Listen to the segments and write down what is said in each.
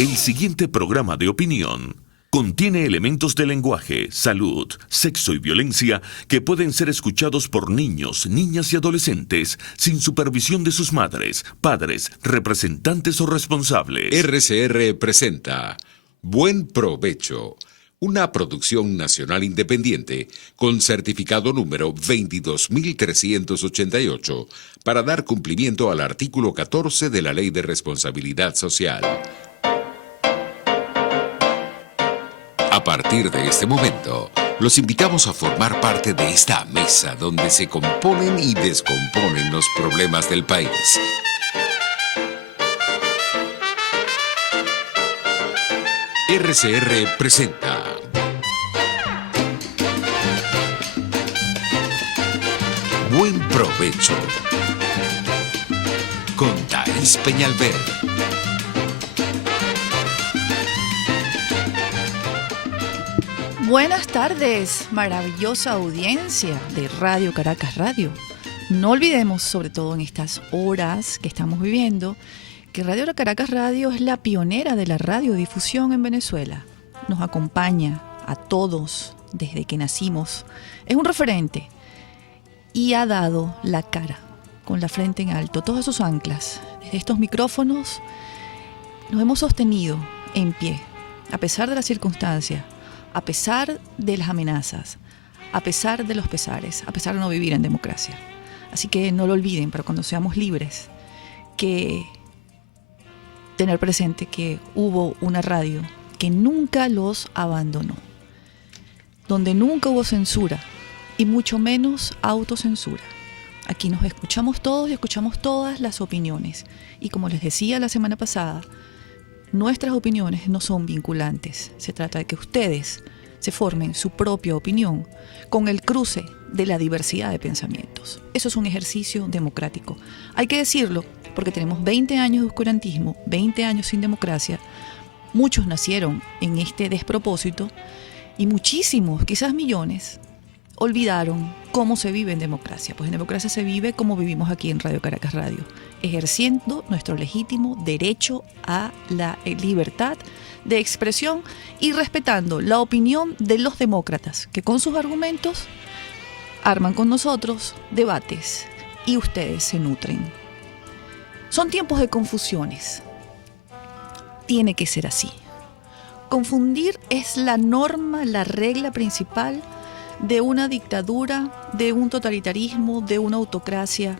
El siguiente programa de opinión contiene elementos de lenguaje, salud, sexo y violencia que pueden ser escuchados por niños, niñas y adolescentes sin supervisión de sus madres, padres, representantes o responsables. RCR presenta Buen Provecho, una producción nacional independiente con certificado número 22388 para dar cumplimiento al artículo 14 de la Ley de Responsabilidad Social. A partir de este momento, los invitamos a formar parte de esta mesa donde se componen y descomponen los problemas del país. RCR presenta Buen Provecho con Thaís Peñalver. Buenas tardes, maravillosa audiencia de Radio Caracas Radio. No olvidemos, sobre todo en estas horas que estamos viviendo, que Radio Caracas Radio es la pionera de la radiodifusión en Venezuela. Nos acompaña a todos desde que nacimos. Es un referente y ha dado la cara con la frente en alto. Todos sus anclas, desde estos micrófonos, nos hemos sostenido en pie, a pesar de las circunstancias, a pesar de las amenazas, a pesar de los pesares, a pesar de no vivir en democracia. Así que no lo olviden, para cuando seamos libres, que tener presente que hubo una radio que nunca los abandonó, donde nunca hubo censura y mucho menos autocensura. Aquí nos escuchamos todos y escuchamos todas las opiniones. Y como les decía la semana pasada, nuestras opiniones no son vinculantes. Se trata de que ustedes se formen su propia opinión con el cruce de la diversidad de pensamientos. Eso es un ejercicio democrático. Hay que decirlo porque tenemos 20 años de oscurantismo, 20 años sin democracia. Muchos nacieron en este despropósito y muchísimos, quizás millones, olvidaron cómo se vive en democracia. Pues en democracia se vive como vivimos aquí en Radio Caracas Radio, ejerciendo nuestro legítimo derecho a la libertad de expresión y respetando la opinión de los demócratas que con sus argumentos arman con nosotros debates y ustedes se nutren. Son tiempos de confusiones. Tiene que ser así. Confundir es la norma, la regla principal de una dictadura, de un totalitarismo, de una autocracia,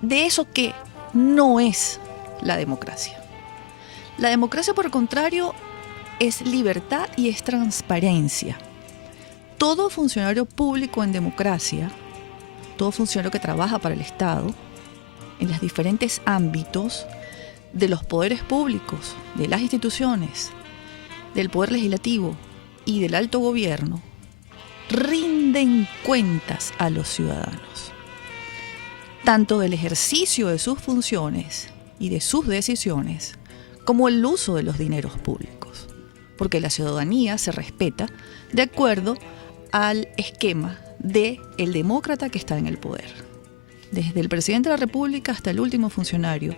de eso que no es la democracia. La democracia, por el contrario, es libertad y es transparencia. Todo funcionario público en democracia, todo funcionario que trabaja para el Estado, en los diferentes ámbitos de los poderes públicos, de las instituciones, del poder legislativo y del alto gobierno, rinden cuentas a los ciudadanos, tanto del ejercicio de sus funciones y de sus decisiones, como el uso de los dineros públicos, porque la ciudadanía se respeta de acuerdo al esquema del demócrata que está en el poder. Desde el presidente de la República hasta el último funcionario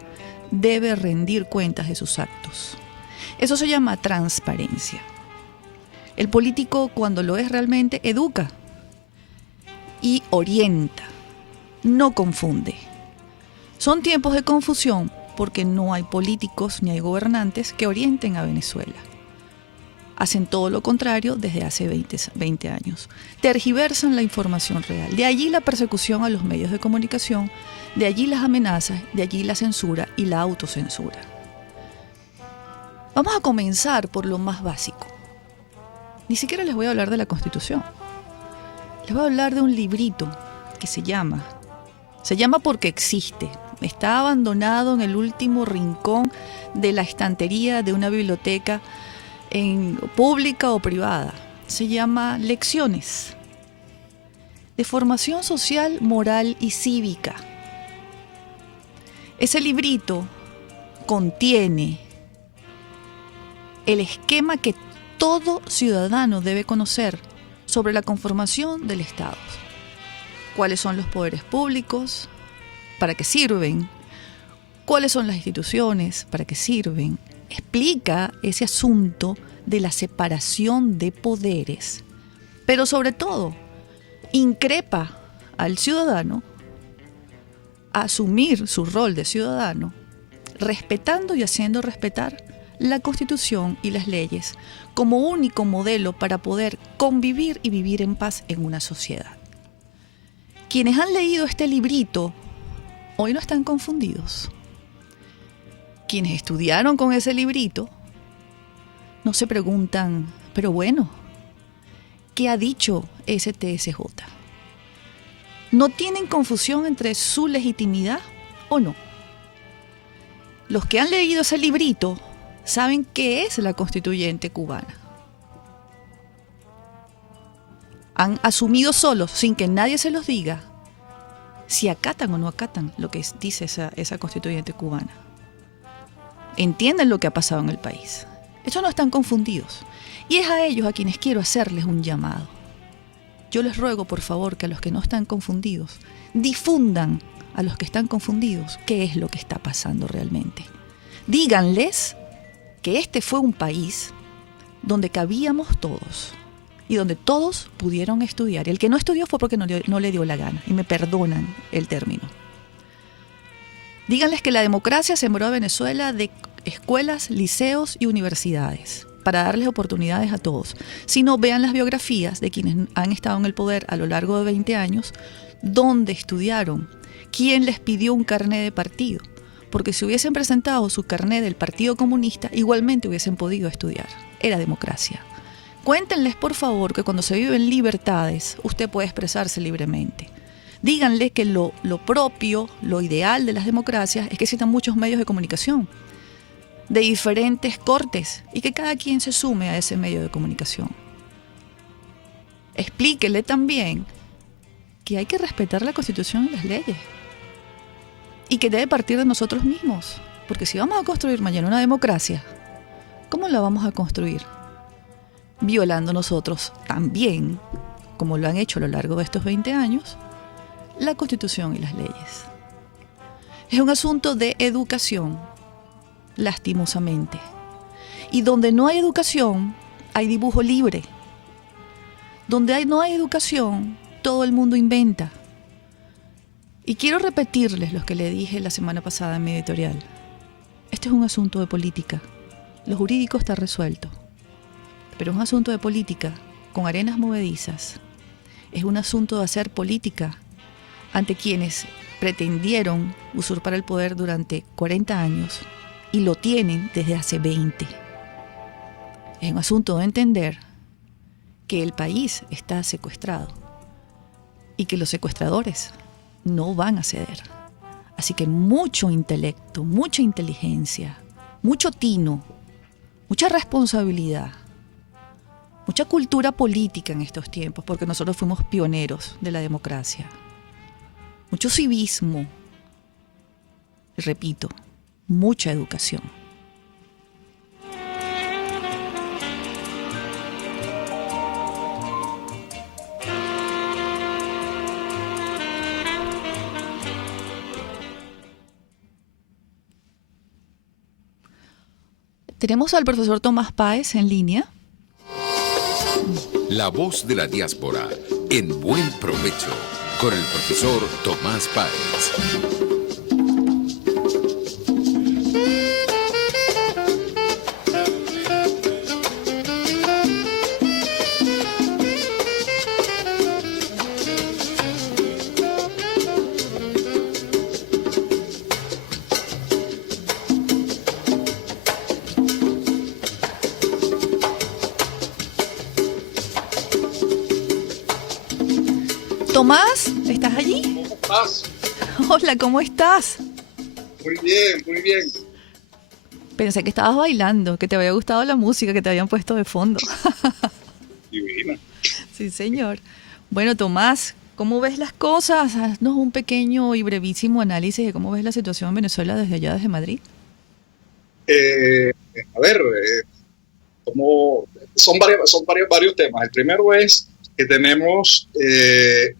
debe rendir cuentas de sus actos. Eso se llama transparencia. El político, cuando lo es realmente, educa y orienta, no confunde. Son tiempos de confusión porque no hay políticos ni hay gobernantes que orienten a Venezuela. Hacen todo lo contrario desde hace 20 años. Tergiversan la información real. De allí la persecución a los medios de comunicación, de allí las amenazas, de allí la censura y la autocensura. Vamos a comenzar por lo más básico. Ni siquiera les voy a hablar de la Constitución. Les voy a hablar de un librito que se llama porque existe. Está abandonado en el último rincón de la estantería de una biblioteca pública o privada. Se llama Lecciones de Formación Social, Moral y Cívica. Ese librito contiene el esquema que todo ciudadano debe conocer sobre la conformación del Estado. ¿Cuáles son los poderes públicos? ¿Para qué sirven? ¿Cuáles son las instituciones? ¿Para qué sirven? explica ese asunto de la separación de poderes, pero sobre todo increpa al ciudadano a asumir su rol de ciudadano, respetando y haciendo respetar la Constitución y las leyes como único modelo para poder convivir y vivir en paz en una sociedad. Quienes han leído este librito hoy no están confundidos. Quienes estudiaron con ese librito no se preguntan, pero bueno, ¿qué ha dicho STSJ? ¿No tienen confusión entre su legitimidad o no? Los que han leído ese librito saben qué es la constituyente cubana. Han asumido solos, sin que nadie se los diga, si acatan o no acatan lo que dice esa constituyente cubana. Entienden lo que ha pasado en el país. Ellos no están confundidos. Y es a ellos a quienes quiero hacerles un llamado. Yo les ruego, por favor, que a los que no están confundidos, difundan a los que están confundidos qué es lo que está pasando realmente. Díganles que este fue un país donde cabíamos todos y donde todos pudieron estudiar. Y el que no estudió fue porque no le dio la gana, y me perdonan el término. Díganles que la democracia sembró a Venezuela de escuelas, liceos y universidades para darles oportunidades a todos. Si no, vean las biografías de quienes han estado en el poder a lo largo de 20 años, dónde estudiaron, quién les pidió un carné de partido, porque si hubiesen presentado su carné del Partido Comunista, igualmente hubiesen podido estudiar. Era democracia. Cuéntenles, por favor, que cuando se viven libertades, usted puede expresarse libremente. Díganle que lo propio, lo ideal de las democracias es que existan muchos medios de comunicación de diferentes cortes y que cada quien se sume a ese medio de comunicación. Explíquele también que hay que respetar la Constitución y las leyes y que debe partir de nosotros mismos, porque si vamos a construir mañana una democracia, ¿cómo la vamos a construir? Violando nosotros también, como lo han hecho a lo largo de estos 20 años, la Constitución y las leyes. Es un asunto de educación, lastimosamente. Y donde no hay educación, hay dibujo libre. Donde no hay educación, todo el mundo inventa. Y quiero repetirles lo que le dije la semana pasada en mi editorial. Este es un asunto de política. Lo jurídico está resuelto. Pero es un asunto de política con arenas movedizas. Es un asunto de hacer política ante quienes pretendieron usurpar el poder durante 40 años y lo tienen desde hace 20. Es un asunto de entender que el país está secuestrado y que los secuestradores no van a ceder. Así que mucho intelecto, mucha inteligencia, mucho tino, mucha responsabilidad, mucha cultura política en estos tiempos, porque nosotros fuimos pioneros de la democracia. Mucho civismo, y repito, mucha educación. Tenemos al profesor Tomás Páez en línea. La voz de la diáspora, en buen provecho, con el profesor Tomás Páez. Tomás, ¿estás allí? ¿Cómo estás? Hola, ¿cómo estás? Muy bien, muy bien. Pensé que estabas bailando, que te había gustado la música que te habían puesto de fondo. Divina. Sí, señor. Bueno, Tomás, ¿cómo ves las cosas? Haznos un pequeño y brevísimo análisis de cómo ves la situación en Venezuela desde allá, desde Madrid. A ver, son varios temas. El primero es que tenemos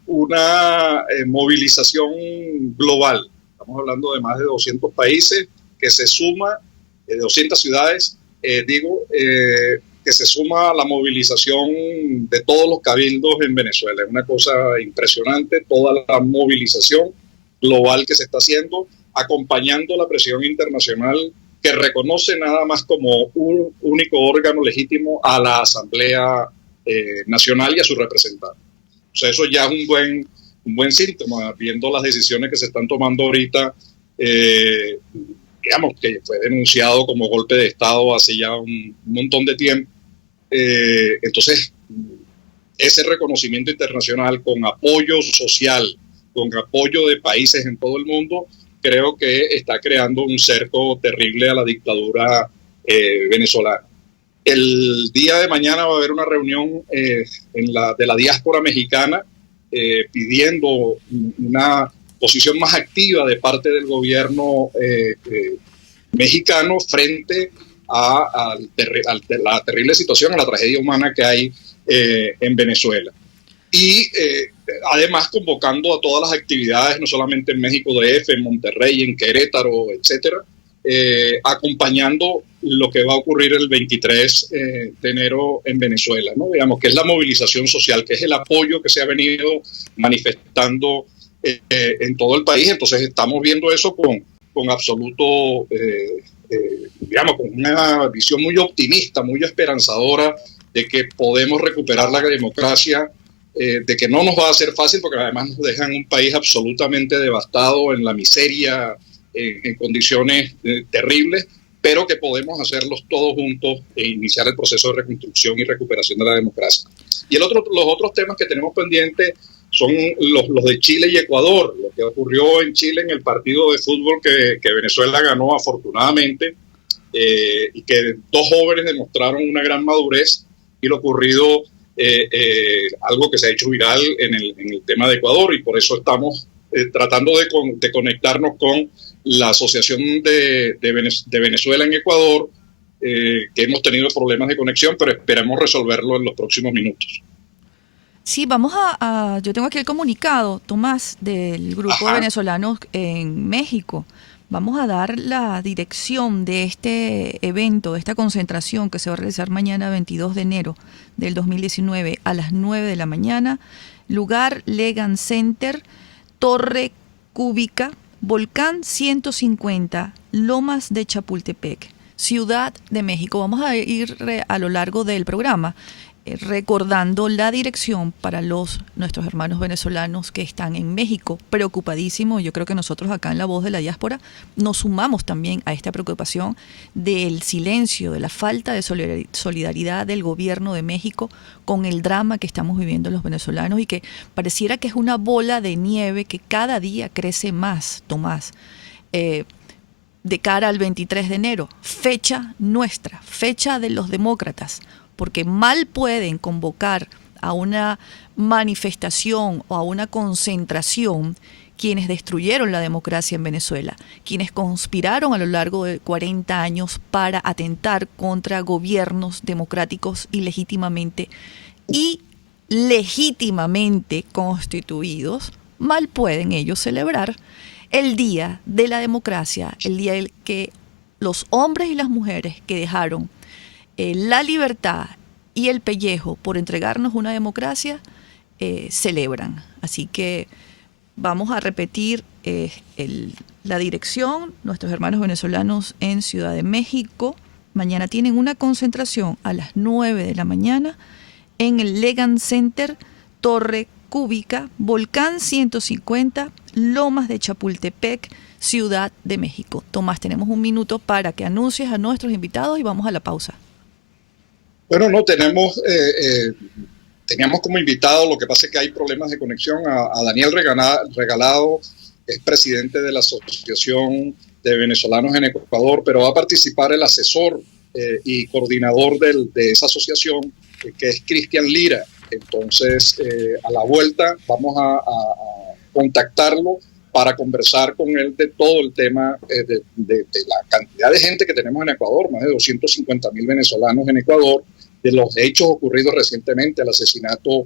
una movilización global. Estamos hablando de más de 200 países que se suma de 200 ciudades, que se suma a la movilización de todos los cabildos en Venezuela. Es una cosa impresionante, toda la movilización global que se está haciendo, acompañando la presión internacional que reconoce nada más como un único órgano legítimo a la Asamblea Nacional y a su representante. O sea, eso ya es un buen síntoma, viendo las decisiones que se están tomando ahorita, digamos que fue denunciado como golpe de Estado hace ya un montón de tiempo. Entonces, ese reconocimiento internacional con apoyo social, con apoyo de países en todo el mundo, creo que está creando un cerco terrible a la dictadura venezolana. El día de mañana va a haber una reunión de la diáspora mexicana pidiendo una posición más activa de parte del gobierno mexicano frente a la terrible situación, a la tragedia humana que hay en Venezuela. Y además convocando a todas las actividades, no solamente en México DF, en Monterrey, en Querétaro, etcétera, acompañando lo que va a ocurrir el 23 de enero en Venezuela, ¿no? Digamos que es la movilización social, que es el apoyo que se ha venido manifestando en todo el país. Entonces estamos viendo eso con absoluto, digamos, con una visión muy optimista, muy esperanzadora de que podemos recuperar la democracia, de que no nos va a ser fácil porque además nos dejan un país absolutamente devastado en la miseria, en condiciones terribles, pero que podemos hacerlos todos juntos e iniciar el proceso de reconstrucción y recuperación de la democracia. Y los otros temas que tenemos pendientes son los de Chile y Ecuador, lo que ocurrió en Chile en el partido de fútbol que Venezuela ganó afortunadamente, y que dos jóvenes demostraron una gran madurez, y lo ocurrido, algo que se ha hecho viral en el tema de Ecuador, y por eso estamos tratando de conectarnos con la Asociación de Venezuela en Ecuador, que hemos tenido problemas de conexión, pero esperamos resolverlo en los próximos minutos. Sí, yo tengo aquí el comunicado, Tomás, del grupo de venezolanos en México. Vamos a dar la dirección de este evento, de esta concentración que se va a realizar mañana 22 de enero del 2019 a las 9 de la mañana. Lugar Legan Center, Torre Cúbica, Volcán 150, Lomas de Chapultepec, Ciudad de México. Vamos a ir a lo largo del programa recordando la dirección para nuestros hermanos venezolanos que están en México, preocupadísimos. Yo creo que nosotros acá en La Voz de la Diáspora nos sumamos también a esta preocupación del silencio, de la falta de solidaridad del gobierno de México con el drama que estamos viviendo los venezolanos, y que pareciera que es una bola de nieve que cada día crece más, Tomás. De cara al 23 de enero, fecha nuestra, fecha de los demócratas, porque mal pueden convocar a una manifestación o a una concentración quienes destruyeron la democracia en Venezuela, quienes conspiraron a lo largo de 40 años para atentar contra gobiernos democráticos y legítimamente constituidos. Mal pueden ellos celebrar el Día de la Democracia, el día en que los hombres y las mujeres que dejaron la libertad y el pellejo por entregarnos una democracia celebran. Así que vamos a repetir la dirección. Nuestros hermanos venezolanos en Ciudad de México mañana tienen una concentración a las 9 de la mañana en el Legan Center, Torre Cúbica, Volcán 150, Lomas de Chapultepec, Ciudad de México. Tomás, tenemos un minuto para que anuncies a nuestros invitados y vamos a la pausa. Bueno, no, teníamos como invitado, lo que pasa es que hay problemas de conexión, a Daniel Regalado, es presidente de la Asociación de Venezolanos en Ecuador, pero va a participar el asesor y coordinador de esa asociación, que es Cristian Lira. Entonces, a la vuelta vamos a contactarlo para conversar con él de todo el tema de la cantidad de gente que tenemos en Ecuador, más de 250,000 venezolanos en Ecuador, de los hechos ocurridos recientemente, el asesinato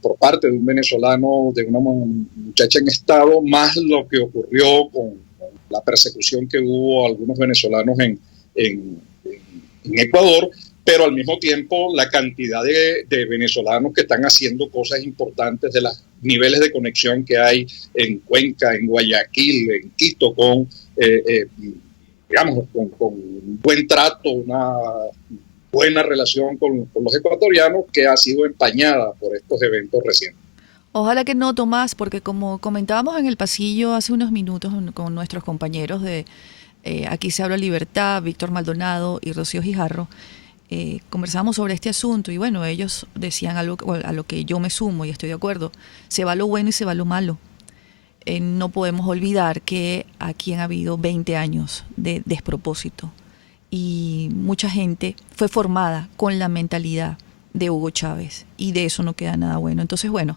por parte de un venezolano, de una muchacha en estado, más lo que ocurrió con la persecución que hubo a algunos venezolanos en Ecuador, pero al mismo tiempo la cantidad de venezolanos que están haciendo cosas importantes, de los niveles de conexión que hay en Cuenca, en Guayaquil, en Quito, con un buen trato, una buena relación con los ecuatorianos, que ha sido empañada por estos eventos recientes. Ojalá que no, Tomás, porque como comentábamos en el pasillo hace unos minutos con nuestros compañeros de Aquí se habla libertad, Víctor Maldonado y Rocío Gijarro, conversamos sobre este asunto y bueno, ellos decían algo a lo que yo me sumo y estoy de acuerdo: se va lo bueno y se va lo malo. No podemos olvidar que aquí han habido 20 años de despropósito y mucha gente fue formada con la mentalidad de Hugo Chávez y de eso no queda nada bueno. Entonces, bueno,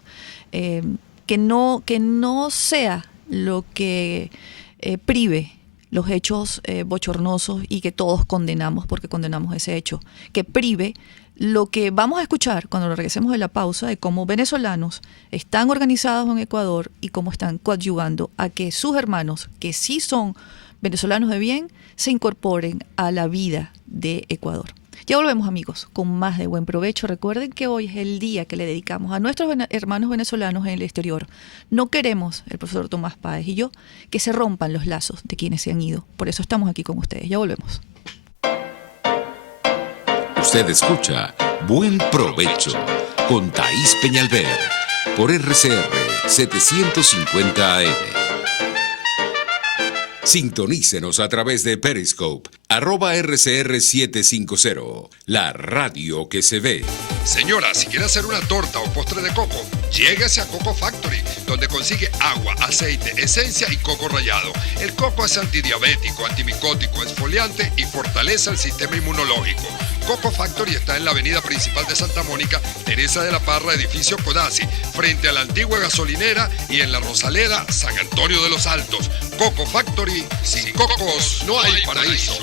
que no sea lo que prive los hechos bochornosos y que todos condenamos, porque condenamos ese hecho, que prive lo que vamos a escuchar cuando regresemos de la pausa, de cómo venezolanos están organizados en Ecuador y cómo están coadyuvando a que sus hermanos, que sí son venezolanos de bien, se incorporen a la vida de Ecuador. Ya volvemos, amigos, con más de Buen Provecho. Recuerden que hoy es el día que le dedicamos a nuestros hermanos venezolanos en el exterior. No queremos, el profesor Tomás Páez y yo, que se rompan los lazos de quienes se han ido. Por eso estamos aquí con ustedes. Ya volvemos. Usted escucha Buen Provecho con Thaís Peñalver por RCR 750 AM. Sintonícenos a través de Periscope, @RCR750, la radio que se ve. Señora, si quiere hacer una torta o postre de coco, lléguese a Coco Factory, donde consigue agua, aceite, esencia y coco rallado. El coco es antidiabético, antimicótico, exfoliante y fortalece el sistema inmunológico. Coco Factory está en la avenida principal de Santa Mónica, Teresa de la Parra, edificio Codazzi, frente a la antigua gasolinera, y en la Rosaleda, San Antonio de los Altos. Coco Factory, sin cocos no hay paraíso.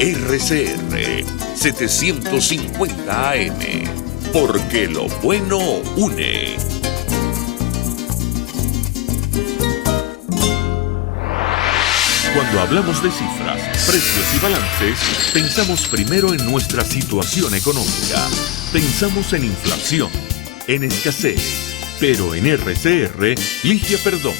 RCR 750 AM, porque lo bueno une. Cuando hablamos de cifras, precios y balances, pensamos primero en nuestra situación económica. Pensamos en inflación, en escasez. Pero en RCR, Ligia Perdomo,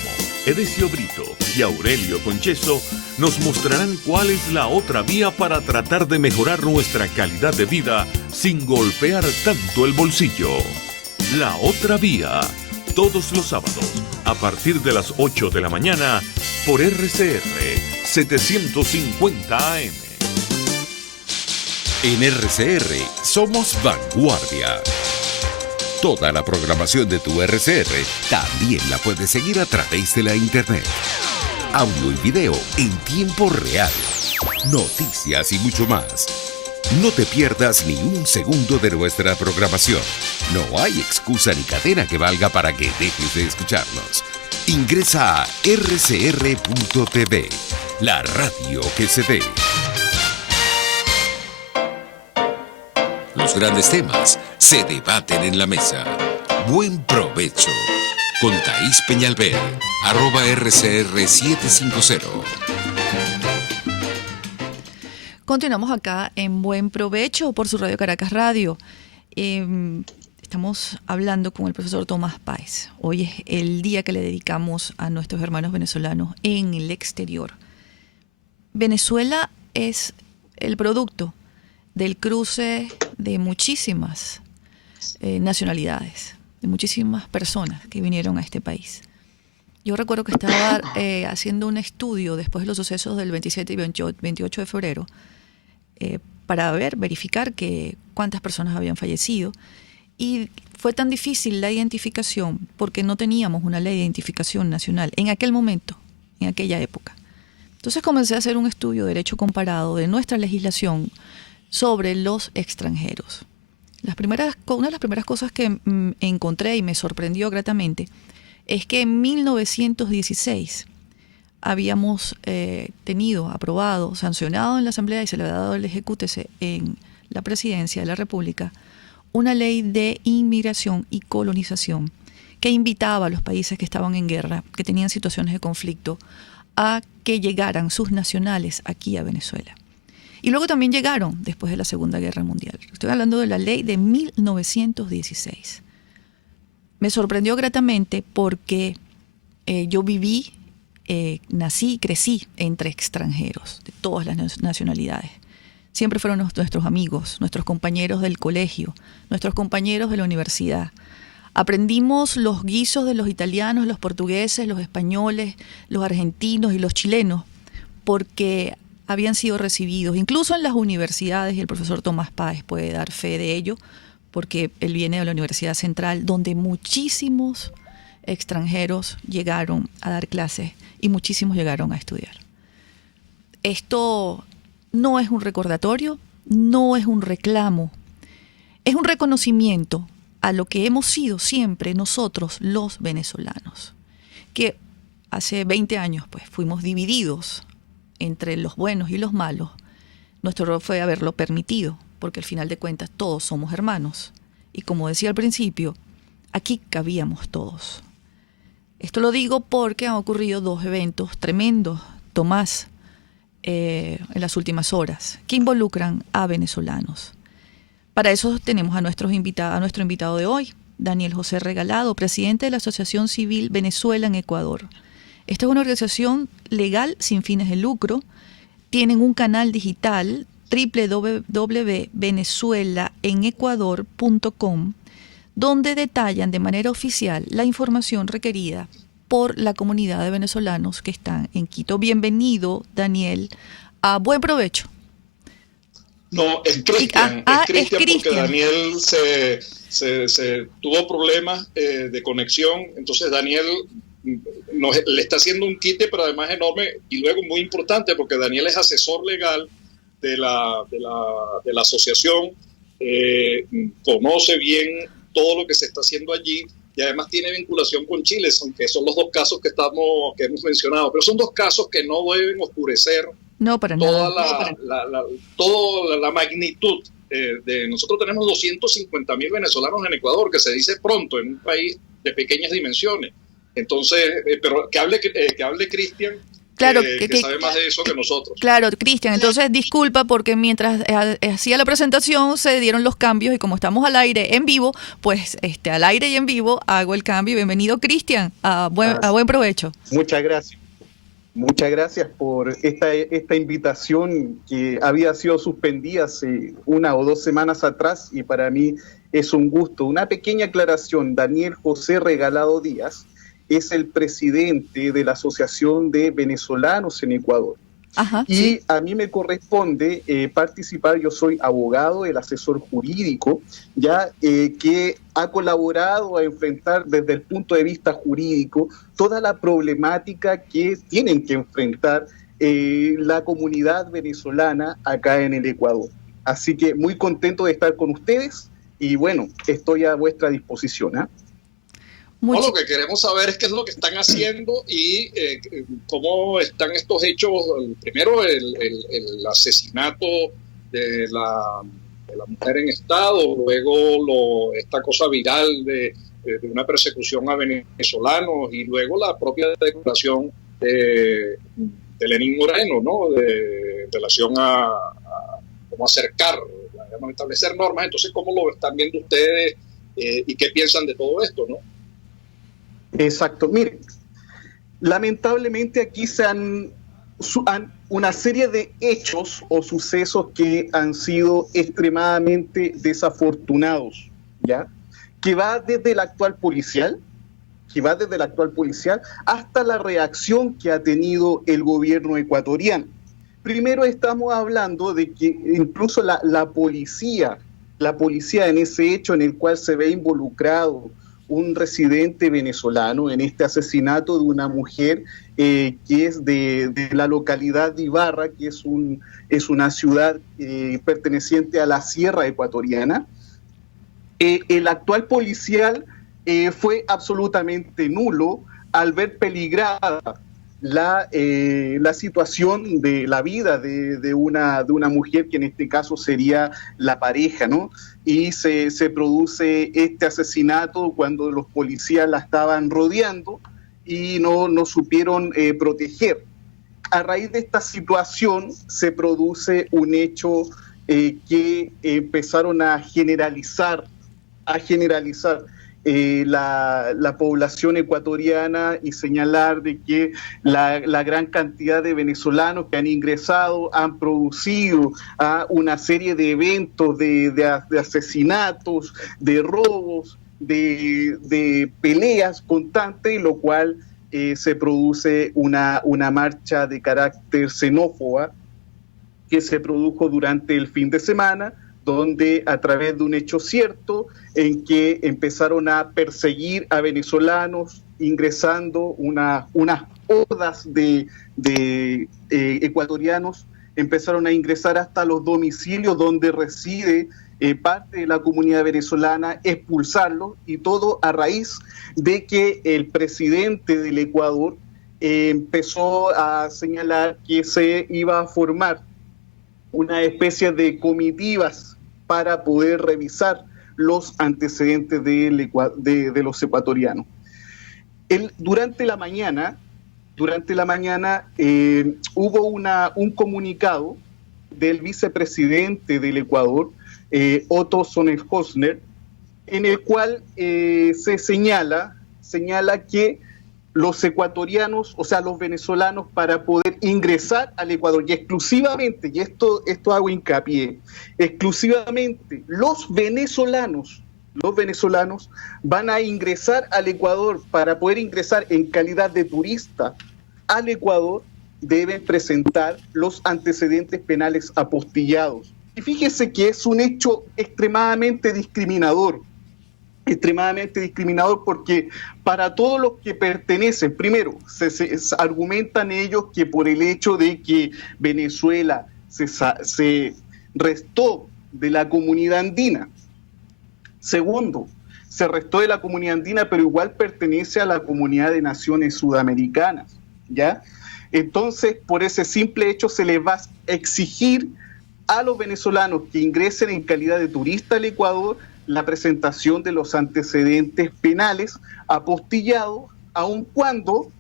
Edesio Brito y Aurelio Concheso nos mostrarán cuál es la otra vía para tratar de mejorar nuestra calidad de vida sin golpear tanto el bolsillo. La otra vía, todos los sábados, a partir de las 8 de la mañana, por RCR 750 AM. En RCR somos vanguardia. Toda la programación de tu RCR también la puedes seguir a través de la internet. Audio y video en tiempo real. Noticias y mucho más. No te pierdas ni un segundo de nuestra programación. No hay excusa ni cadena que valga para que dejes de escucharnos. Ingresa a rcr.tv, la radio que se ve. Los grandes temas se debaten en la mesa. Buen provecho con Thaís Peñalver, @RCR750. Continuamos acá en Buen Provecho por su Radio Caracas Radio. Estamos hablando con el profesor Tomás Páez. Hoy es el día que le dedicamos a nuestros hermanos venezolanos en el exterior. Venezuela es el producto del cruce de muchísimas nacionalidades, de muchísimas personas que vinieron a este país. Yo recuerdo que estaba haciendo un estudio después de los sucesos del 27 y 28 de febrero para verificar cuántas personas habían fallecido. Y fue tan difícil la identificación porque no teníamos una ley de identificación nacional en aquel momento, en aquella época. Entonces comencé a hacer un estudio de derecho comparado de nuestra legislación sobre los extranjeros. Una de las primeras cosas que encontré y me sorprendió gratamente es que en 1916 habíamos tenido, aprobado, sancionado en la Asamblea y se le había dado el ejecútese en la Presidencia de la República una ley de inmigración y colonización que invitaba a los países que estaban en guerra, que tenían situaciones de conflicto, a que llegaran sus nacionales aquí a Venezuela. Y luego también llegaron después de la Segunda Guerra Mundial. Estoy hablando de la ley de 1916. Me sorprendió gratamente porque yo viví, nací y crecí entre extranjeros de todas las nacionalidades. Siempre fueron nuestros amigos, nuestros compañeros del colegio, nuestros compañeros de la universidad. Aprendimos los guisos de los italianos, los portugueses, los españoles, los argentinos y los chilenos, porque habían sido recibidos, incluso en las universidades, y el profesor Tomás Páez puede dar fe de ello, porque él viene de la Universidad Central, donde muchísimos extranjeros llegaron a dar clases y muchísimos llegaron a estudiar. Esto no es un recordatorio, no es un reclamo, es un reconocimiento a lo que hemos sido siempre nosotros los venezolanos, que hace 20 años pues fuimos divididos entre los buenos y los malos. Nuestro error fue haberlo permitido, porque al final de cuentas todos somos hermanos. Y como decía al principio, aquí cabíamos todos. Esto lo digo porque han ocurrido 2 eventos tremendos, Tomás, en las últimas horas, que involucran a venezolanos. Para eso tenemos a nuestro invitado de hoy, Daniel José Regalado, presidente de la Asociación Civil Venezuela en Ecuador. Esta es una organización legal sin fines de lucro. Tienen un canal digital www.venezuelaenecuador.com donde detallan de manera oficial la información requerida por la comunidad de venezolanos que están en Quito. Bienvenido, Daniel. Buen provecho. No, es Cristian. Es Cristian porque Daniel se tuvo problemas de conexión. Entonces Daniel le está haciendo un quite, pero además enorme, y luego muy importante porque Daniel es asesor legal de la asociación, conoce bien todo lo que se está haciendo allí y además tiene vinculación con Chile, que son los 2 casos que hemos mencionado, pero son 2 casos que no deben oscurecer toda la magnitud. Nosotros tenemos 250,000 venezolanos en Ecuador, que se dice pronto, en un país de pequeñas dimensiones. Entonces, pero que hable Cristian, claro, que sabe más de eso que nosotros. Claro, Cristian, entonces disculpa porque mientras hacía la presentación se dieron los cambios y como estamos al aire en vivo, pues al aire y en vivo hago el cambio. Bienvenido, Cristian, a buen provecho. Muchas gracias. Muchas gracias por esta invitación que había sido suspendida hace 1 o 2 semanas atrás y para mí es un gusto. Una pequeña aclaración, Daniel José Regalado Díaz es el presidente de la Asociación de Venezolanos en Ecuador. Ajá, y sí, a mí me corresponde participar, yo soy abogado, el asesor jurídico, que ha colaborado a enfrentar desde el punto de vista jurídico toda la problemática que tienen que enfrentar la comunidad venezolana acá en el Ecuador. Así que muy contento de estar con ustedes y bueno, estoy a vuestra disposición. Lo que queremos saber es qué es lo que están haciendo y cómo están estos hechos. Primero, el asesinato de la mujer en estado, luego esta cosa viral de una persecución a venezolanos y luego la propia declaración de Lenín Moreno, ¿no? De relación a cómo acercar, establecer normas. Entonces, ¿cómo lo están viendo ustedes y qué piensan de todo esto, no? Exacto. Miren, lamentablemente aquí se han una serie de hechos o sucesos que han sido extremadamente desafortunados, ¿ya? Que va desde el actual policial hasta la reacción que ha tenido el gobierno ecuatoriano. Primero estamos hablando de que incluso la policía en ese hecho en el cual se ve involucrado un residente venezolano en este asesinato de una mujer que es de la localidad de Ibarra, que es una ciudad perteneciente a la Sierra Ecuatoriana. El actual policial fue absolutamente nulo al ver peligrada la situación de la vida de una mujer, que en este caso sería la pareja, ¿no? Y se produce este asesinato cuando los policías la estaban rodeando y no supieron proteger. A raíz de esta situación se produce un hecho que empezaron a generalizar la población ecuatoriana y señalar de que la gran cantidad de venezolanos que han ingresado han producido una serie de eventos de asesinatos, de robos, de peleas constantes, lo cual se produce una marcha de carácter xenófoba que se produjo durante el fin de semana, donde a través de un hecho cierto en que empezaron a perseguir a venezolanos ingresando unas hordas de ecuatorianos, empezaron a ingresar hasta los domicilios donde reside parte de la comunidad venezolana, expulsarlos, y todo a raíz de que el presidente del Ecuador empezó a señalar que se iba a formar una especie de comitivas para poder revisar los antecedentes de los ecuatorianos. Durante la mañana hubo un comunicado del vicepresidente del Ecuador, Otto Sonnenhösner, en el cual se señala que los ecuatorianos, o sea, los venezolanos, para poder ingresar al Ecuador, y exclusivamente, y esto hago hincapié, exclusivamente los venezolanos van a ingresar al Ecuador. Para poder ingresar en calidad de turista al Ecuador, deben presentar los antecedentes penales apostillados. Y fíjese que es un hecho extremadamente discriminador porque para todos los que pertenecen, primero, se argumentan ellos que por el hecho de que Venezuela se restó de la comunidad andina. Segundo, se restó de la comunidad andina, pero igual pertenece a la comunidad de naciones sudamericanas, ¿ya? Entonces, por ese simple hecho se les va a exigir a los venezolanos que ingresen en calidad de turista al Ecuador la presentación de los antecedentes penales apostillados, aun cuando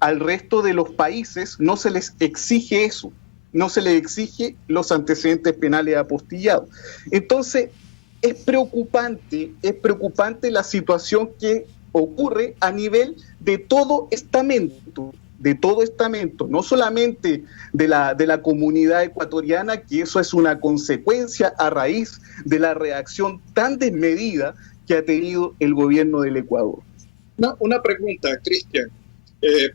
al resto de los países no se les exige eso, no se les exige los antecedentes penales apostillados. Entonces, es preocupante la situación que ocurre a nivel de todo estamento, no solamente de la comunidad ecuatoriana, que eso es una consecuencia a raíz de la reacción tan desmedida que ha tenido el gobierno del Ecuador. Una pregunta, Cristian,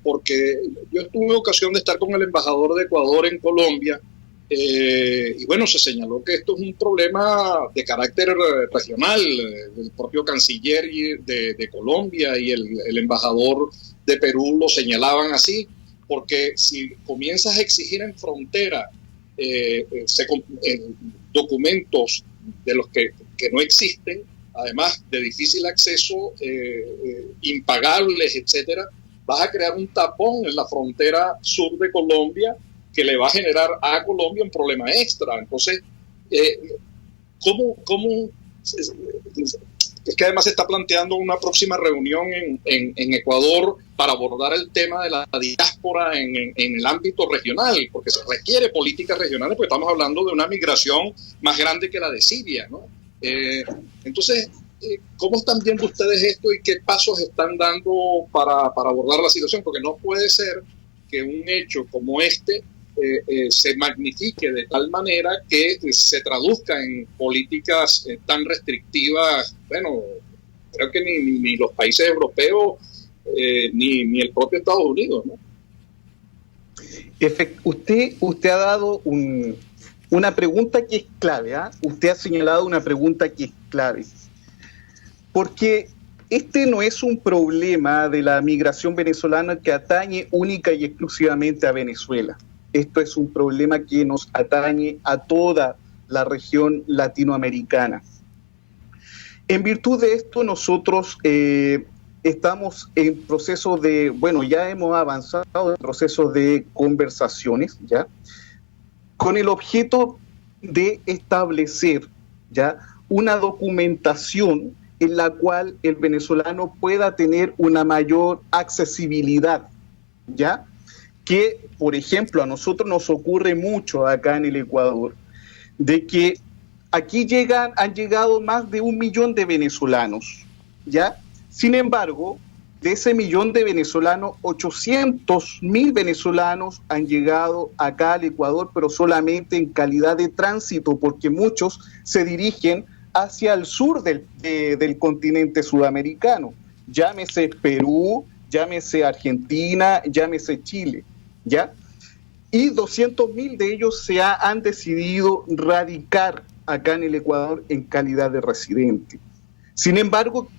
porque yo tuve ocasión de estar con el embajador de Ecuador en Colombia, y bueno, se señaló que esto es un problema de carácter regional. El propio canciller de Colombia y el embajador de Perú lo señalaban así, porque si comienzas a exigir en frontera documentos de los que no existen, además de difícil acceso, impagables, etcétera, vas a crear un tapón en la frontera sur de Colombia que le va a generar a Colombia un problema extra. Entonces, ¿cómo? Es que además se está planteando una próxima reunión en Ecuador para abordar el tema de la diáspora en el ámbito regional, porque se requiere políticas regionales, porque estamos hablando de una migración más grande que la de Siria, ¿no? Entonces, ¿cómo están viendo ustedes esto y qué pasos están dando para abordar la situación? Porque no puede ser que un hecho como este se magnifique de tal manera que se traduzca en políticas tan restrictivas. Bueno, creo que ni los países europeos ni el propio Estados Unidos, ¿no? Usted ha dado una pregunta que es clave, ¿eh? Usted ha señalado una pregunta que es clave, porque este no es un problema de la migración venezolana que atañe única y exclusivamente a Venezuela. Esto es un problema que nos atañe a toda la región latinoamericana. En virtud de esto, nosotros estamos en proceso de, ya hemos avanzado en proceso de conversaciones, ¿ya? Con el objeto de establecer, ¿ya?, una documentación en la cual el venezolano pueda tener una mayor accesibilidad, ¿ya?, que, por ejemplo, a nosotros nos ocurre mucho acá en el Ecuador, de que aquí han llegado más de 1 millón de venezolanos, ¿ya? Sin embargo, de ese 1 millón de venezolanos, 800.000 venezolanos han llegado acá al Ecuador, pero solamente en calidad de tránsito, porque muchos se dirigen hacia el sur del continente sudamericano, llámese Perú, llámese Argentina, llámese Chile, ¿ya? Y 200.000 de ellos han decidido radicar acá en el Ecuador en calidad de residente. Sin embargo,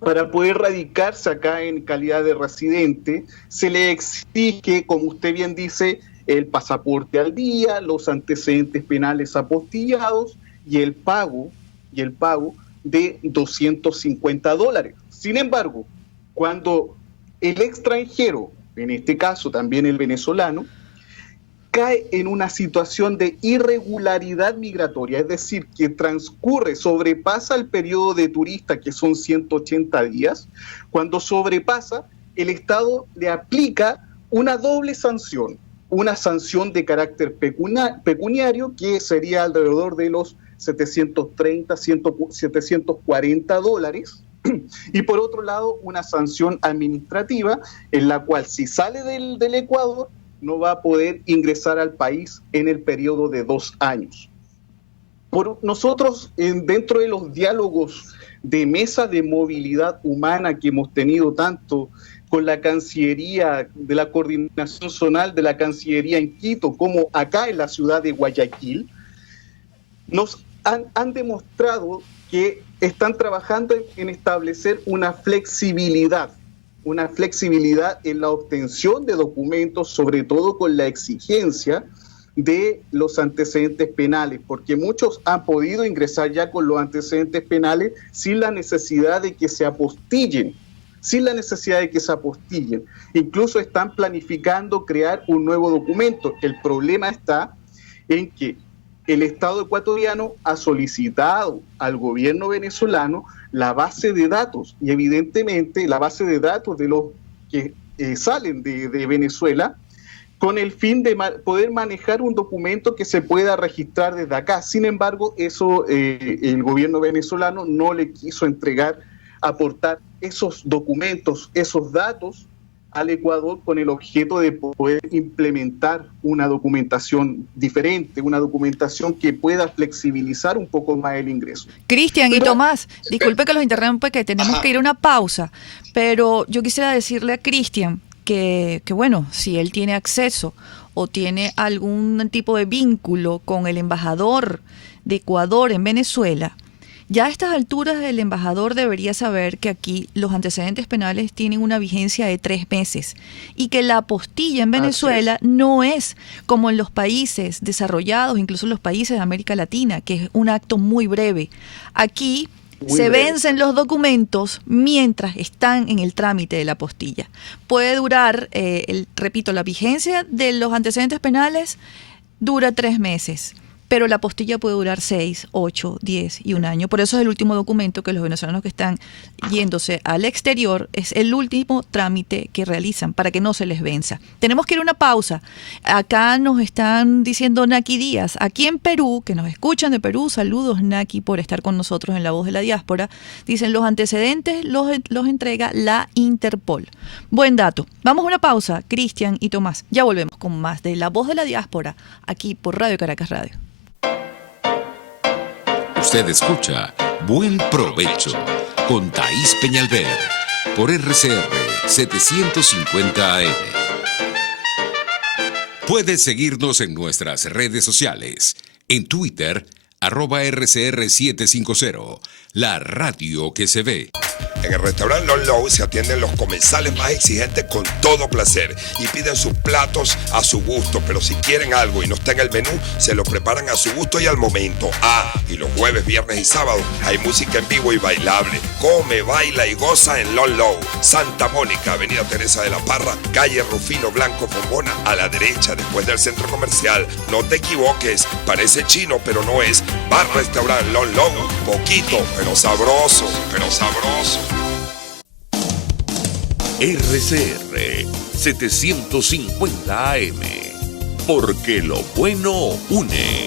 para poder radicarse acá en calidad de residente, se le exige, como usted bien dice, el pasaporte al día, los antecedentes penales apostillados y el pago de $250. Sin embargo, cuando el extranjero, en este caso también el venezolano, cae en una situación de irregularidad migratoria, es decir, que sobrepasa el periodo de turista, que son 180 días, cuando sobrepasa, el Estado le aplica una doble sanción, una sanción de carácter pecuniario, que sería alrededor de los $730, $740, y por otro lado, una sanción administrativa, en la cual si sale del Ecuador, no va a poder ingresar al país en el periodo de 2 años. Nosotros, dentro de los diálogos de mesa de movilidad humana que hemos tenido tanto con la Cancillería, de la Coordinación Zonal de la Cancillería en Quito, como acá en la ciudad de Guayaquil, nos han demostrado que están trabajando en establecer una flexibilidad en la obtención de documentos, sobre todo con la exigencia de los antecedentes penales, porque muchos han podido ingresar ya con los antecedentes penales sin la necesidad de que se apostillen, Incluso están planificando crear un nuevo documento. El problema está en que el Estado ecuatoriano ha solicitado al gobierno venezolano la base de datos, y evidentemente la base de datos de los que salen de Venezuela, con el fin de poder manejar un documento que se pueda registrar desde acá. Sin embargo, eso el gobierno venezolano no le quiso aportar esos documentos, esos datos al Ecuador, con el objeto de poder implementar una documentación diferente, una documentación que pueda flexibilizar un poco más el ingreso. Cristian y Tomás, disculpe que los interrumpa, que tenemos que ir a una pausa, pero yo quisiera decirle a Cristian que bueno, si él tiene acceso o tiene algún tipo de vínculo con el embajador de Ecuador en Venezuela, ya a estas alturas el embajador debería saber que aquí los antecedentes penales tienen una vigencia de 3 meses y que la apostilla en Venezuela no es como en los países desarrollados, incluso en los países de América Latina, que es un acto muy breve. Aquí se vencen los documentos mientras están en el trámite de la apostilla. Puede durar, repito, la vigencia de los antecedentes penales dura 3 meses. Pero la apostilla puede durar 6, 8, 10 y 1 año. Por eso es el último documento que los venezolanos que están yéndose al exterior, es el último trámite que realizan para que no se les venza. Tenemos que ir a una pausa. Acá nos están diciendo Naki Díaz, aquí en Perú, que nos escuchan de Perú, saludos Naki por estar con nosotros en La Voz de la Diáspora, dicen los antecedentes los entrega la Interpol. Buen dato. Vamos a una pausa, Cristian y Tomás. Ya volvemos con más de La Voz de la Diáspora, aquí por Radio Caracas Radio. Usted escucha Buen Provecho con Thaís Peñalver por RCR 750 AM. Puedes seguirnos en nuestras redes sociales. En Twitter, @RCR750, la radio que se ve. En el restaurante Lon Low se atienden los comensales más exigentes con todo placer y piden sus platos a su gusto, pero si quieren algo y no está en el menú, se lo preparan a su gusto y al momento. Y los jueves, viernes y sábados hay música en vivo y bailable. Come, baila y goza en Lon Low, Santa Mónica, Avenida Teresa de la Parra, calle Rufino Blanco Fombona, a la derecha después del centro comercial. No te equivoques, parece chino pero no es. Bar Restaurant Lon Low, poquito pero sabroso, pero sabroso. RCR 750 AM. Porque lo bueno une.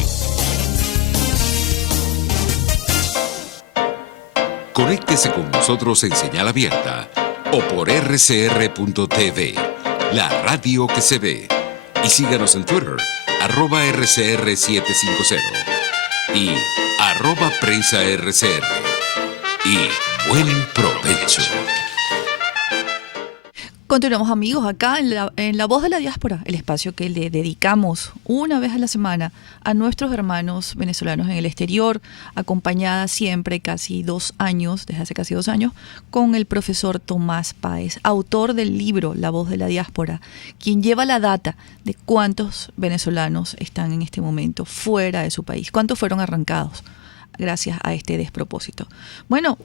Conéctese con nosotros en señal abierta o por rcr.tv, la radio que se ve. Y síganos en Twitter, @rcr750 y @prensaRCR. Y buen provecho. Continuamos, amigos, acá en la Voz de la Diáspora, el espacio que le dedicamos una vez a la semana a nuestros hermanos venezolanos en el exterior, acompañada siempre desde hace casi 2 años, con el profesor Tomás Páez, autor del libro La Voz de la Diáspora, quien lleva la data de cuántos venezolanos están en este momento fuera de su país, cuántos fueron arrancados gracias a este despropósito. Bueno,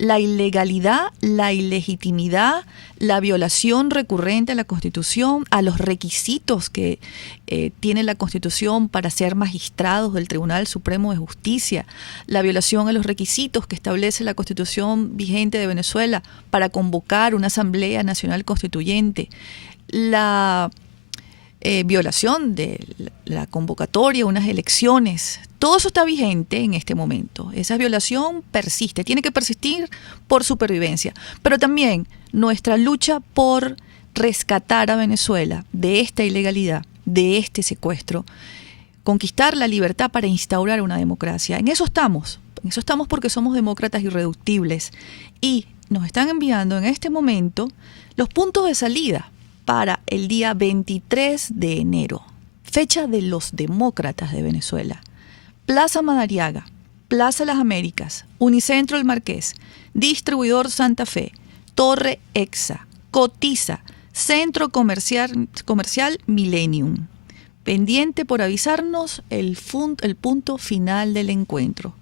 la ilegalidad, la ilegitimidad, la violación recurrente a la Constitución, a los requisitos que tiene la Constitución para ser magistrados del Tribunal Supremo de Justicia, la violación a los requisitos que establece la Constitución vigente de Venezuela para convocar una Asamblea Nacional Constituyente, la violación de la convocatoria, unas elecciones. Todo eso está vigente en este momento. Esa violación persiste, tiene que persistir por supervivencia. Pero también nuestra lucha por rescatar a Venezuela de esta ilegalidad, de este secuestro, conquistar la libertad para instaurar una democracia. En eso estamos porque somos demócratas irreductibles. Y nos están enviando en este momento los puntos de salida para el día 23 de enero, fecha de los demócratas de Venezuela. Plaza Madariaga, Plaza Las Américas, Unicentro El Marqués, Distribuidor Santa Fe, Torre Exa, Cotiza, Centro Comercial Millennium. Pendiente por avisarnos el punto final del encuentro.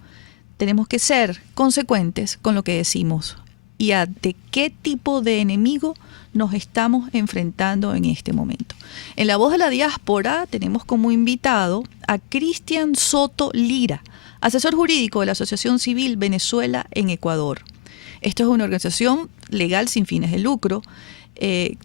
Tenemos que ser consecuentes con lo que decimos y ante qué tipo de enemigo nos estamos enfrentando en este momento. En La Voz de la Diáspora tenemos como invitado a Cristian Soto Lira, asesor jurídico de la Asociación Civil Venezuela en Ecuador. Esto es una organización legal sin fines de lucro.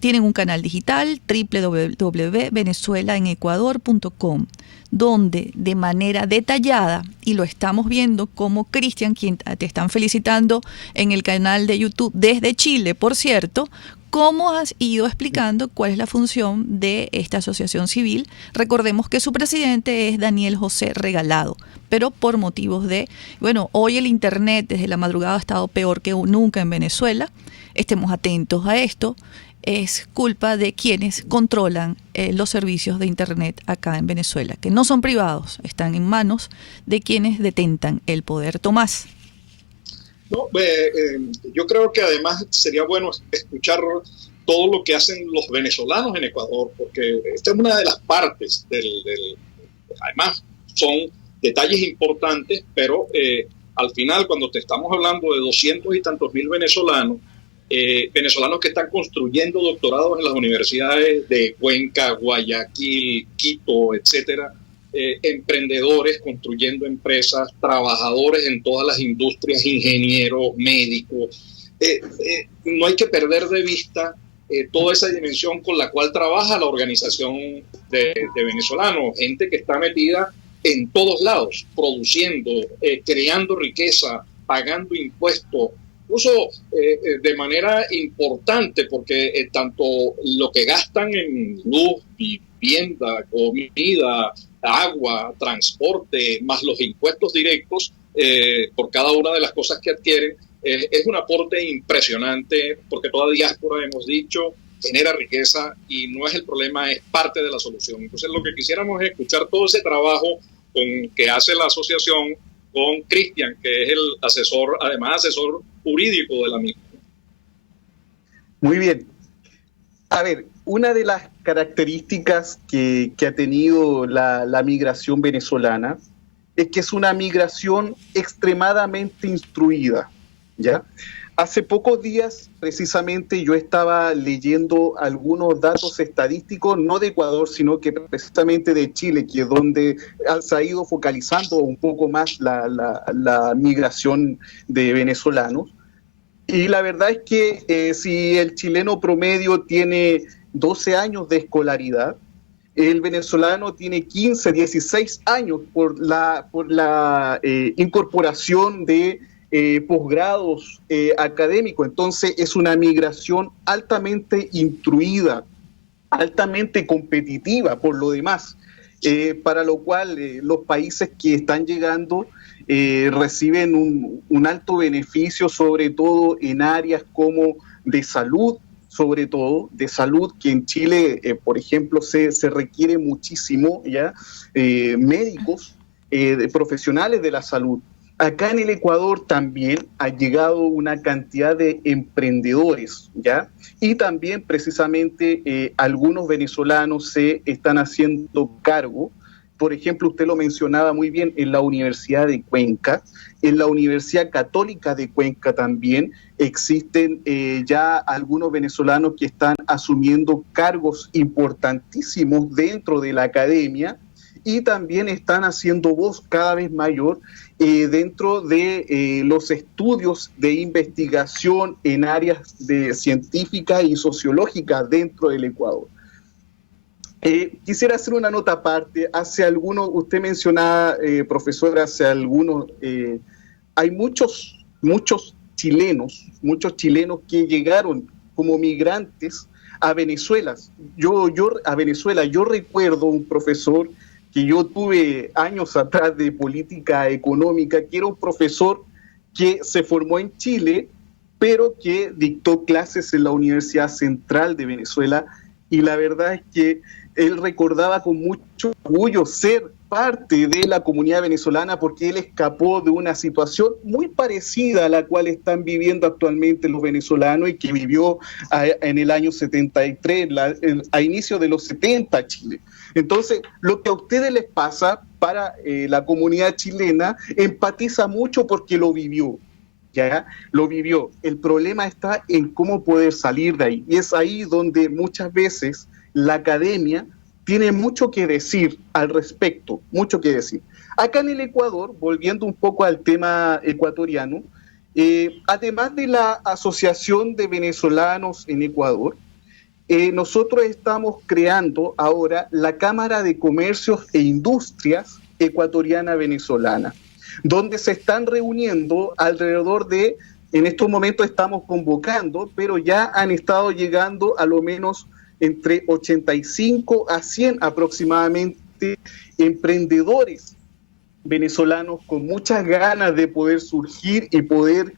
Tienen un canal digital, www.venezuelaenecuador.com, donde de manera detallada, y lo estamos viendo como Cristian, quien te están felicitando en el canal de YouTube desde Chile, por cierto, cómo has ido explicando cuál es la función de esta asociación civil. Recordemos que su presidente es Daniel José Regalado, pero por motivos hoy el Internet desde la madrugada ha estado peor que nunca en Venezuela. Estemos atentos a esto. Es culpa de quienes controlan los servicios de Internet acá en Venezuela, que no son privados, están en manos de quienes detentan el poder. Tomás. No, yo creo que además sería bueno escuchar todo lo que hacen los venezolanos en Ecuador, porque esta es una de las partes además son detalles importantes, pero al final cuando te estamos hablando de 200 y tantos mil venezolanos que están construyendo doctorados en las universidades de Cuenca, Guayaquil, Quito, etcétera, emprendedores construyendo empresas, trabajadores en todas las industrias, ingenieros, médicos. No hay que perder de vista toda esa dimensión con la cual trabaja la organización de venezolanos, gente que está metida en todos lados, produciendo, creando riqueza, pagando impuestos, incluso de manera importante, porque tanto lo que gastan en luz, vivienda, comida, agua, transporte, más los impuestos directos por cada una de las cosas que adquieren, es un aporte impresionante, porque toda diáspora, hemos dicho, genera riqueza y no es el problema, es parte de la solución. Entonces lo que quisiéramos es escuchar todo ese trabajo que hace la asociación con Cristian, que es el asesor, además asesor jurídico de la misma. Muy bien. A ver, una de las características que ha tenido la migración venezolana es que es una migración extremadamente instruida, ¿ya? Hace pocos días, precisamente, yo estaba leyendo algunos datos estadísticos, no de Ecuador, sino que precisamente de Chile, que es donde se ha ido focalizando un poco más la migración de venezolanos. Y la verdad es que si el chileno promedio tiene 12 años de escolaridad, el venezolano tiene 15, 16 años por la incorporación de posgrados académicos. Entonces es una migración altamente instruida, altamente competitiva por lo demás, para lo cual los países que están llegando reciben un alto beneficio, sobre todo en áreas como de salud, sobre todo de salud, que en Chile, por ejemplo, se requiere muchísimo, ¿ya? Médicos, profesionales de la salud. Acá en el Ecuador también ha llegado una cantidad de emprendedores, ¿ya? Y también precisamente algunos venezolanos se están haciendo cargo. Por ejemplo, usted lo mencionaba muy bien, en la Universidad de Cuenca, en la Universidad Católica de Cuenca también existen ya algunos venezolanos que están asumiendo cargos importantísimos dentro de la academia, y también están haciendo voz cada vez mayor dentro de los estudios de investigación en áreas científicas y sociológicas dentro del Ecuador. Quisiera hacer una nota aparte. Hace algunos, usted mencionaba, profesora, hay muchos chilenos que llegaron como migrantes a Venezuela. Yo recuerdo un profesor que yo tuve años atrás de política económica, que era un profesor que se formó en Chile, pero que dictó clases en la Universidad Central de Venezuela, y la verdad es que él recordaba con mucho orgullo ser parte de la comunidad venezolana, porque él escapó de una situación muy parecida a la cual están viviendo actualmente los venezolanos y que vivió en el año 73, a inicio de los 70 Chile. Entonces, lo que a ustedes les pasa, para la comunidad chilena, empatiza mucho porque lo vivió. ¿Ya? Lo vivió. El problema está en cómo poder salir de ahí. Y es ahí donde muchas veces la academia tiene mucho que decir al respecto, mucho que decir. Acá en el Ecuador, volviendo un poco al tema ecuatoriano, además de la Asociación de Venezolanos en Ecuador, nosotros estamos creando ahora la Cámara de Comercios e Industrias Ecuatoriana Venezolana, donde se están reuniendo alrededor de, en estos momentos estamos convocando, pero ya han estado llegando a lo menos entre 85 a 100 aproximadamente emprendedores venezolanos con muchas ganas de poder surgir y poder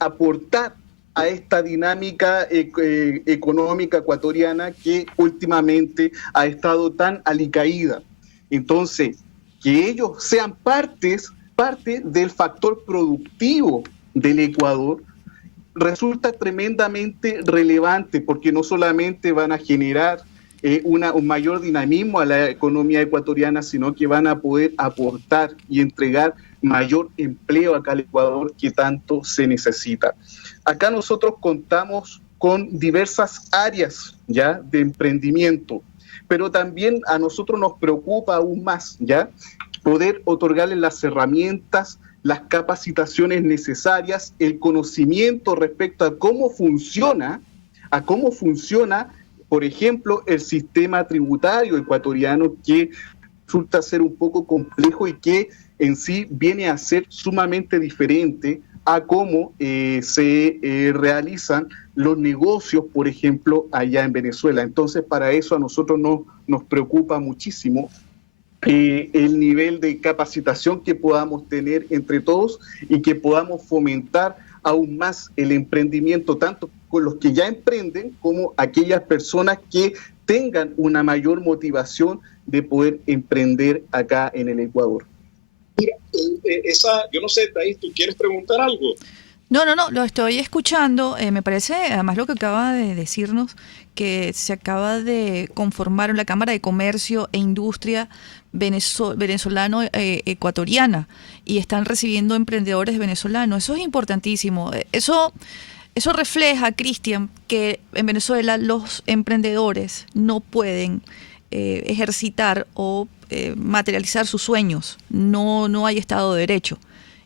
aportar a esta dinámica económica ecuatoriana que últimamente ha estado tan alicaída. Entonces, que ellos sean parte del factor productivo del Ecuador resulta tremendamente relevante, porque no solamente van a generar un mayor dinamismo a la economía ecuatoriana, sino que van a poder aportar y entregar mayor empleo acá al Ecuador, que tanto se necesita. Acá nosotros contamos con diversas áreas ya de emprendimiento, pero también a nosotros nos preocupa aún más ya poder otorgarles las herramientas, las capacitaciones necesarias, el conocimiento respecto a cómo funciona, por ejemplo, el sistema tributario ecuatoriano, que resulta ser un poco complejo y que en sí viene a ser sumamente diferente a cómo se realizan los negocios, por ejemplo, allá en Venezuela. Entonces, para eso a nosotros nos preocupa muchísimo el nivel de capacitación que podamos tener entre todos y que podamos fomentar aún más el emprendimiento, tanto con los que ya emprenden como aquellas personas que tengan una mayor motivación de poder emprender acá en el Ecuador. Mira, yo no sé, Thais, ¿tú quieres preguntar algo? No, lo estoy escuchando. Me parece, además, lo que acaba de decirnos, que se acaba de conformar la Cámara de Comercio e Industria venezolano-ecuatoriana y están recibiendo emprendedores venezolanos. Eso es importantísimo. Eso refleja, Cristian, que en Venezuela los emprendedores no pueden ejercitar o materializar sus sueños. No hay Estado de Derecho.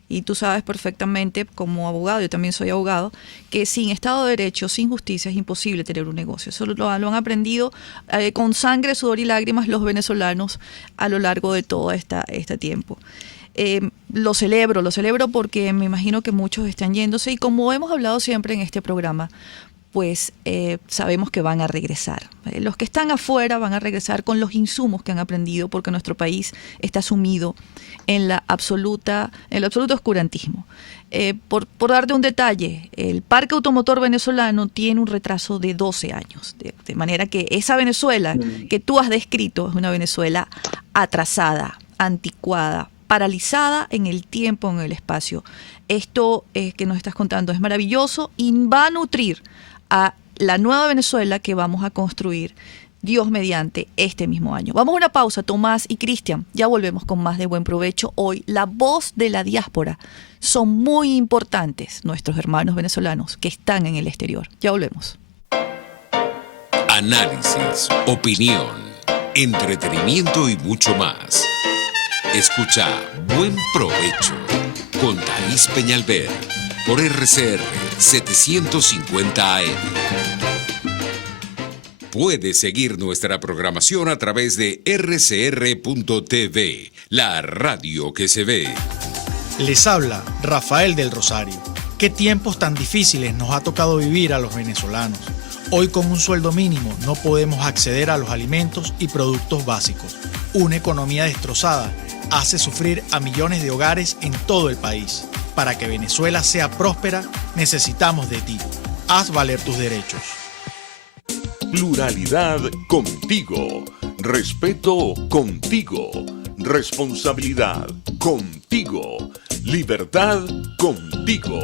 y tú sabes perfectamente como abogado, yo también soy abogado, que sin Estado de Derecho, sin justicia, es imposible tener un negocio. Eso lo han aprendido con sangre, sudor y lágrimas los venezolanos a lo largo de todo este tiempo. Lo celebro porque me imagino que muchos están yéndose y como hemos hablado siempre en este programa, pues sabemos que van a regresar. Los que están afuera van a regresar con los insumos que han aprendido porque nuestro país está sumido en el absoluto oscurantismo. Por darte un detalle, el parque automotor venezolano tiene un retraso de 12 años, de manera que esa Venezuela que tú has descrito es una Venezuela atrasada, anticuada, paralizada en el tiempo, en el espacio. Esto que nos estás contando es maravilloso y va a nutrir a la nueva Venezuela que vamos a construir, Dios mediante, este mismo año. Vamos a una pausa, Tomás y Cristian. Ya volvemos con más de Buen Provecho. Hoy, la voz de la diáspora. Son muy importantes nuestros hermanos venezolanos que están en el exterior. Ya volvemos. Análisis, opinión, entretenimiento y mucho más. Escucha Buen Provecho con Thaís Peñalver por RCR 750 AM. Puedes seguir nuestra programación a través de rcr.tv, la radio que se ve. Les habla Rafael del Rosario. ¿Qué tiempos tan difíciles nos ha tocado vivir a los venezolanos? Hoy con un sueldo mínimo no podemos acceder a los alimentos y productos básicos. Una economía destrozada hace sufrir a millones de hogares en todo el país. Para que Venezuela sea próspera, necesitamos de ti. Haz valer tus derechos. Pluralidad contigo. Respeto contigo. Responsabilidad contigo. Libertad contigo.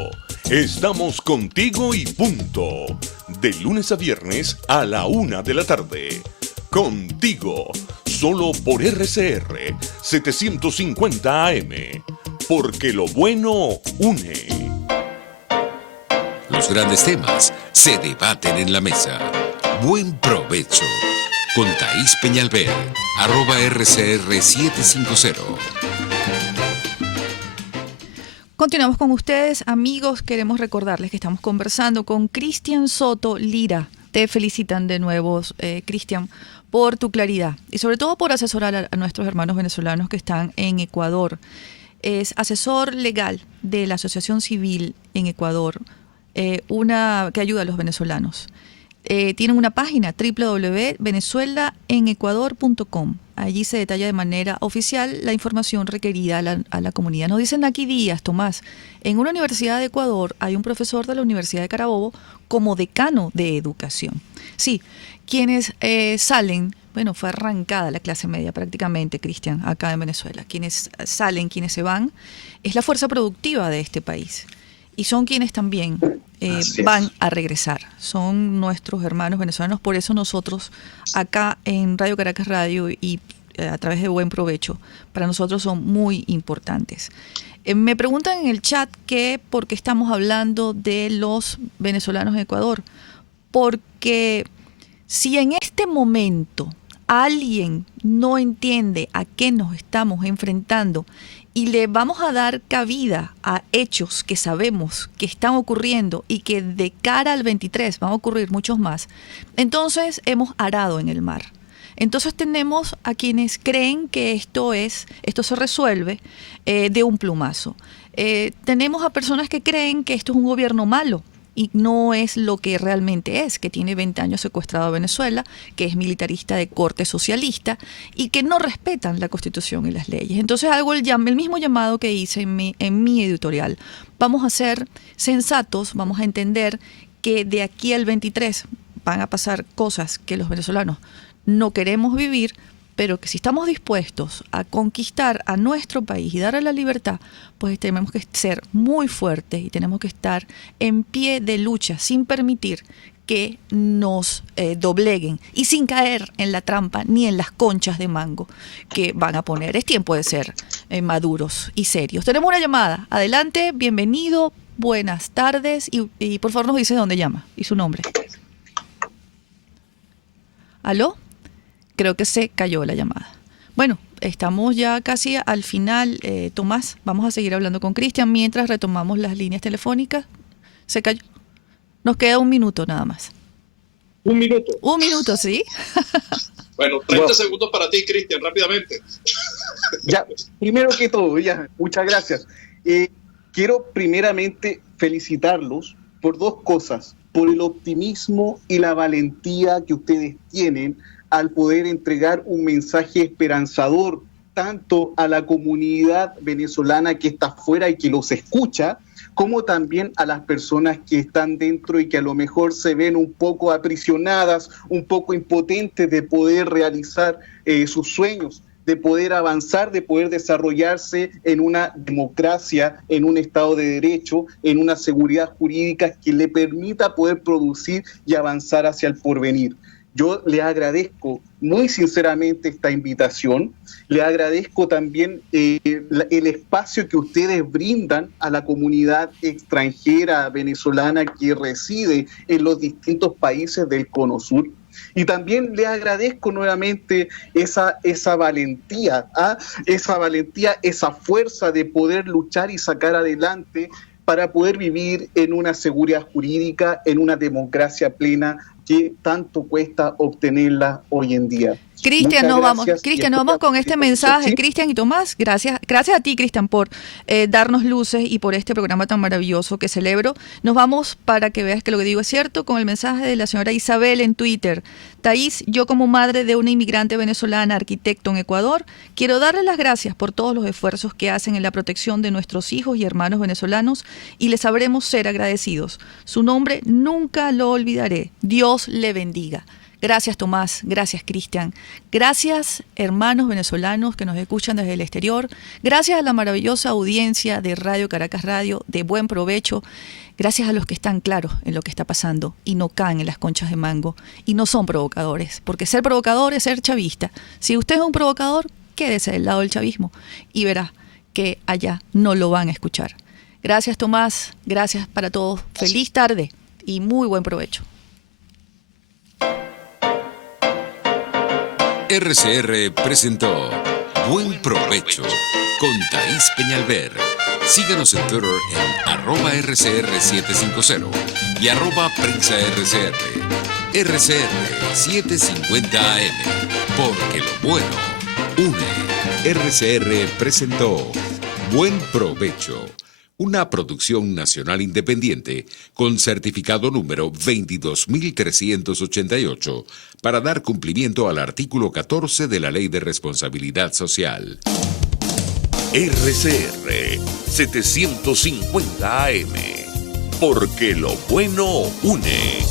Estamos contigo y punto. De lunes a viernes a la 1 de la tarde. Contigo. Solo por RCR 750 AM. Porque lo bueno une. Los grandes temas se debaten en la mesa. Buen Provecho con Thaís Peñalver, @RCR750. Continuamos con ustedes, amigos. Queremos recordarles que estamos conversando con Cristian Soto Lira. Te felicitan de nuevo, Cristian, por tu claridad y sobre todo por asesorar a nuestros hermanos venezolanos que están en Ecuador. Es asesor legal de la Asociación Civil en Ecuador, una que ayuda a los venezolanos. Tienen una página www.venezuelaenecuador.com. Allí se detalla de manera oficial la información requerida a la comunidad. Nos dicen aquí Díaz, Tomás, en una universidad de Ecuador hay un profesor de la Universidad de Carabobo como decano de educación. Sí, quienes salen, bueno, fue arrancada la clase media prácticamente, Cristian, acá en Venezuela. Quienes salen, quienes se van, es la fuerza productiva de este país. Y son quienes también van a regresar. Son nuestros hermanos venezolanos. Por eso nosotros acá en Radio Caracas Radio y a través de Buen Provecho, para nosotros son muy importantes. Me preguntan en el chat que por qué estamos hablando de los venezolanos en Ecuador. Porque si en este momento alguien no entiende a qué nos estamos enfrentando y le vamos a dar cabida a hechos que sabemos que están ocurriendo y que de cara al 23 van a ocurrir muchos más, entonces hemos arado en el mar. Entonces tenemos a quienes creen que esto se resuelve de un plumazo. Tenemos a personas que creen que esto es un gobierno malo y no es lo que realmente es, que tiene 20 años secuestrado a Venezuela, que es militarista de corte socialista y que no respetan la Constitución y las leyes. Entonces hago el mismo llamado que hice en mi editorial. Vamos a ser sensatos, vamos a entender que de aquí al 23 van a pasar cosas que los venezolanos no queremos vivir, pero que si estamos dispuestos a conquistar a nuestro país y darle la libertad, pues tenemos que ser muy fuertes y tenemos que estar en pie de lucha sin permitir que nos dobleguen y sin caer en la trampa ni en las conchas de mango que van a poner. Es tiempo de ser maduros y serios. Tenemos una llamada. Adelante, bienvenido, buenas tardes y por favor nos dice dónde llama y su nombre. ¿Aló? Creo que se cayó la llamada. Bueno, estamos ya casi al final. Tomás, vamos a seguir hablando con Cristian mientras retomamos las líneas telefónicas. Se cayó. Nos queda un minuto nada más. Un minuto. Un minuto, ¿sí? Bueno, 30 segundos para ti, Cristian, rápidamente. Ya, primero que todo, muchas gracias. Quiero primeramente felicitarlos por dos cosas, por el optimismo y la valentía que ustedes tienen al poder entregar un mensaje esperanzador tanto a la comunidad venezolana que está afuera y que los escucha, como también a las personas que están dentro y que a lo mejor se ven un poco aprisionadas, un poco impotentes de poder realizar sus sueños, de poder avanzar, de poder desarrollarse en una democracia, en un Estado de Derecho, en una seguridad jurídica que le permita poder producir y avanzar hacia el porvenir. Yo le agradezco muy sinceramente esta invitación, le agradezco también el espacio que ustedes brindan a la comunidad extranjera venezolana que reside en los distintos países del Cono Sur. Y también le agradezco nuevamente esa valentía, esa fuerza de poder luchar y sacar adelante para poder vivir en una seguridad jurídica, en una democracia plena que tanto cuesta obtenerla hoy en día. Cristian, nos vamos con este mensaje. ¿Sí? Cristian y Tomás, gracias a ti, Cristian, por darnos luces y por este programa tan maravilloso que celebro. Nos vamos, para que veas que lo que digo es cierto, con el mensaje de la señora Isabel en Twitter. Thaís, yo como madre de una inmigrante venezolana, arquitecto en Ecuador, quiero darles las gracias por todos los esfuerzos que hacen en la protección de nuestros hijos y hermanos venezolanos y les sabremos ser agradecidos. Su nombre nunca lo olvidaré. Dios le bendiga. Gracias, Tomás. Gracias, Cristian. Gracias, hermanos venezolanos que nos escuchan desde el exterior. Gracias a la maravillosa audiencia de Radio Caracas Radio, de Buen Provecho. Gracias a los que están claros en lo que está pasando y no caen en las conchas de mango y no son provocadores, porque ser provocador es ser chavista. Si usted es un provocador, quédese del lado del chavismo y verá que allá no lo van a escuchar. Gracias, Tomás. Gracias para todos. Feliz tarde y muy buen provecho. RCR presentó Buen Provecho con Thaís Peñalver. Síganos en Twitter en @RCR750 y @PrensaRCR. RCR 750 AM, porque lo bueno une. RCR presentó Buen Provecho, una producción nacional independiente con certificado número 22.388 para dar cumplimiento al artículo 14 de la Ley de Responsabilidad Social. RCR 750 AM, porque lo bueno une.